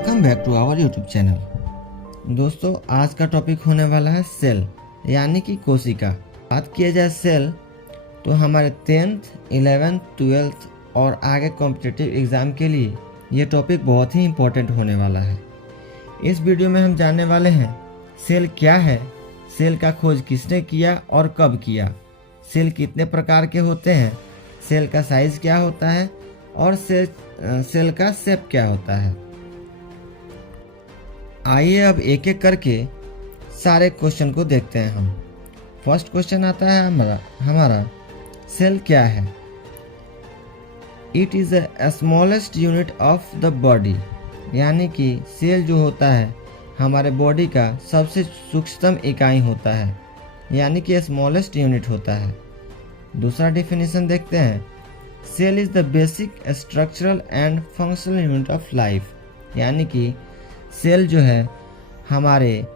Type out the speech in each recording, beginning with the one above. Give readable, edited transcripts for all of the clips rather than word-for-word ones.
Welcome back to our YouTube channel. दोस्तों, आज का टॉपिक होने वाला है सेल यानी कि कोशिका। बात किया जाए सेल तो हमारे 10th, 11th, 12th और आगे कॉम्पिटिटिव एग्ज़ाम के लिए ये टॉपिक बहुत ही इम्पोर्टेंट होने वाला है। इस वीडियो में हम जानने वाले हैं सेल क्या है, सेल का खोज किसने किया और कब किया, सेल कितने प्रकार के होते हैं, सेल का साइज़ क्या होता है और सेल का शेप क्या होता है। आइए अब एक एक करके सारे क्वेश्चन को देखते हैं हम। फर्स्ट क्वेश्चन आता है हमारा सेल क्या है। It is the smallest unit of the body, यानी कि सेल जो होता है हमारे बॉडी का सबसे सूक्ष्मतम इकाई होता है, यानी कि स्मॉलेस्ट यूनिट होता है। दूसरा डेफिनेशन देखते हैं। Cell is the basic structural and functional unit of life, यानी कि सेल जो है हमारे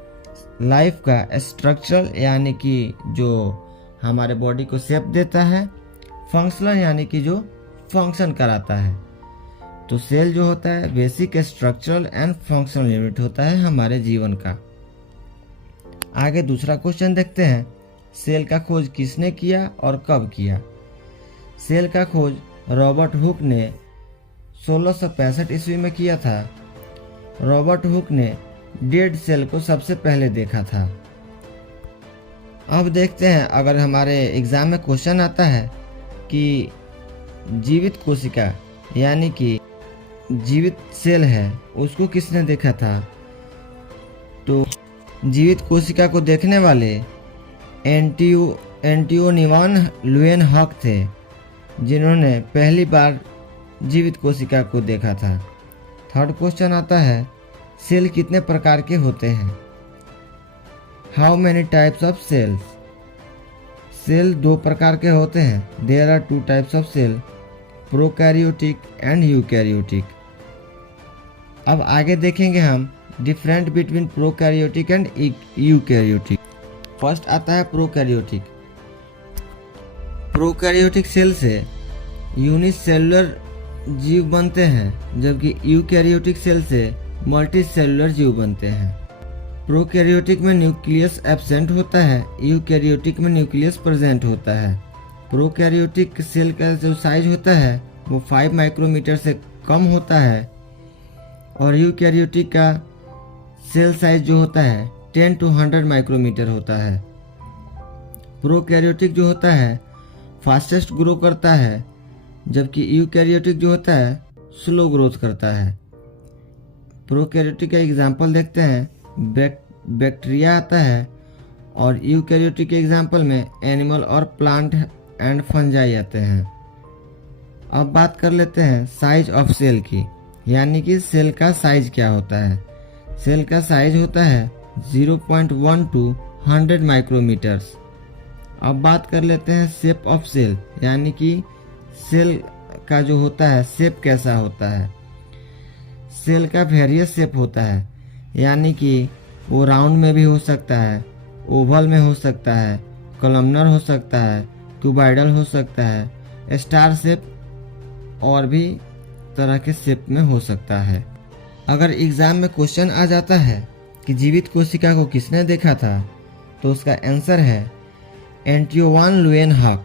लाइफ का स्ट्रक्चरल यानी कि जो हमारे बॉडी को शेप देता है, फंक्शनल यानी कि जो फंक्शन कराता है। तो सेल जो होता है basic structural and functional unit होता है हमारे जीवन का। आगे दूसरा क्वेश्चन देखते हैं। सेल का खोज किसने किया और कब किया। सेल का खोज रॉबर्ट हुक ने 1665 ईस्वी में किया था। रॉबर्ट हुक ने डेड सेल को सबसे पहले देखा था। अब देखते हैं, अगर हमारे एग्जाम में क्वेश्चन आता है कि जीवित कोशिका यानी कि जीवित सेल है उसको किसने देखा था, तो जीवित कोशिका को देखने वाले एंटियोनी लुएन हक थे, जिन्होंने पहली बार जीवित कोशिका को देखा था। थर्ड क्वेश्चन आता है सेल कितने प्रकार के होते हैं। How many types of cells. Cell दो प्रकार के होते हैं। There are 2 types of cell, prokaryotic and eukaryotic. अब आगे देखेंगे हम different between prokaryotic and eukaryotic. First आता है प्रोकैरियोटिक। प्रोकैरियोटिक सेल से यूनिसेलुलर जीव बनते हैं, जबकि यूकैरियोटिक सेल से मल्टीसेलुलर जीव बनते हैं। प्रोकैरियोटिक में न्यूक्लियस एब्सेंट होता है, यूकैरियोटिक में न्यूक्लियस प्रेजेंट होता है। प्रोकैरियोटिक सेल का जो साइज होता है वो 5 माइक्रोमीटर से कम होता है और यूकैरियोटिक का सेल साइज जो होता है 10 to 100 माइक्रोमीटर होता है। प्रोकैरियोटिक जो होता है फास्टेस्ट ग्रो करता है, जबकि यूकैरियोटिक जो होता है स्लो ग्रोथ करता है। प्रोकैरियोटिक का एग्जाम्पल देखते हैं। बैक्टीरिया आता है और यूकैरियोटिक के एग्जाम्पल में एनिमल और प्लांट एंड फंजाई आते हैं। अब बात कर लेते हैं साइज ऑफ सेल की, यानी कि सेल का साइज क्या होता है। सेल का साइज होता है 0.1 to 100 माइक्रोमीटर्स। अब बात कर लेते हैं शेप ऑफ सेल, यानी कि सेल का जो होता है शेप कैसा होता है। सेल का वेरियस शेप होता है, यानी कि वो राउंड में भी हो सकता है, ओवल में हो सकता है, कॉलमनर हो सकता है, क्यूबॉइडल हो सकता है, स्टार शेप और भी तरह के शेप में हो सकता है। अगर एग्जाम में क्वेश्चन आ जाता है कि जीवित कोशिका को किसने देखा था, तो उसका आंसर है एंटियोनी लुएन हक।